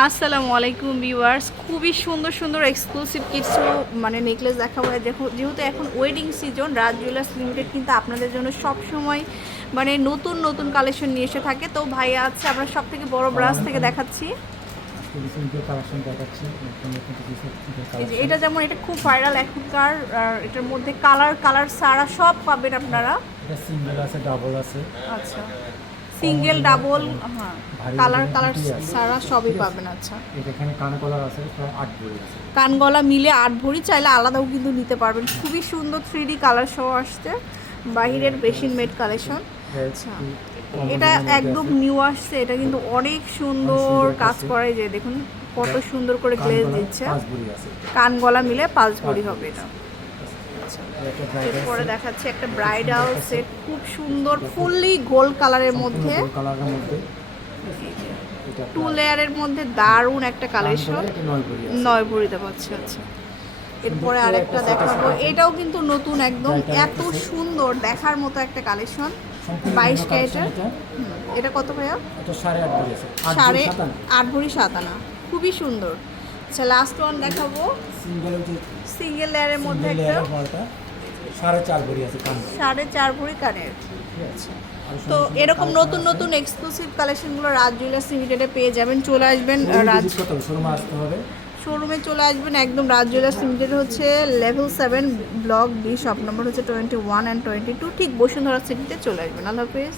আসসালামু আলাইকুম ভিউয়ার্স। খুবই সুন্দর সুন্দর এক্সক্লুসিভ কিছু মানে নেকলেস দেখাবো। দেখো যেহেতু এখন wedding season Raj jewellers limited কিন্তু আপনাদের জন্য সব সময় মানে নতুন নতুন কালেকশন নিয়ে এসে থাকে। তো ভাইয়া আছে আমরা সব থেকে বড় ব্রাঞ্চ থেকে দেখাচ্ছি। এটা যেমন এটা খুব ভাইরাল এখনকার আর এটার মধ্যে কালার কালার সারা সব পাবেন আপনারা। এটা সিঙ্গেল আছে ডাবল আছে। আচ্ছা। সিঙ্গেল ডাবল হ্যাঁ কালার কালার সারা সবই পাবেন আচ্ছা। এটা এখানে কান কলার আছে আট বই আছে। কানগলা মিলে আট ভরি চাইলে আলাদাও কিন্তু নিতে পারবেন। খুবই সুন্দর থ্রি ডি কালার সহ আসছে বাহিরের বেসিন মেড কালেকশন। আচ্ছা। এটা একদম নিউ আসছে এটা কিন্তু অনেক সুন্দর কাজ। করে যে দেখুন কত সুন্দর করে গ্লেজ দিচ্ছে। পাঁচ বই আছে। কান গলা মিলে পাঁচ ভরি হবে এটা। এরপরে দেখাচ্ছে একটা ব্রাইডাল সেট খুব সুন্দর ফুললি গোল্ড কালারের মধ্যে। কালারের মধ্যে। টু লেয়ারের মধ্যে দারুণ একটা কালেকশন নয় ভরিতে পাচ্ছি আচ্ছা। এরপরে আরেকটা দেখাবো। এটাও কিন্তু নতুন একদম। এত সুন্দর দেখার মতো একটা কালেকশন বাইশ ক্যারেটের। এটা কত ভাইয়া? সাড়ে আট ভরি সাতানা খুবই সুন্দর। আচ্ছা লাস্ট ওয়ান দেখাবো। সিঙ্গেল সিঙ্গেল লেয়ারের মধ্যে একটা সাড়ে চার বই আছে সাড়ে চার ভরি কানের। ঠিক আছে। তো এরকম নতুন নতুন এক্সক্লুসিভ কালেকশনগুলো রাজ জুয়েলার্স লিমিটেডে পেয়ে যাবেন চলে আসবেন রাজ শোরুমে চলে আসবেন একদম রাজ জুয়েলার্স লিমিটেড হচ্ছে level seven block D shop number হচ্ছে twenty one and twenty two ঠিক বসুন্ধরা সিটিতে চলে আসবেন। আল্লাহ হাফেজ।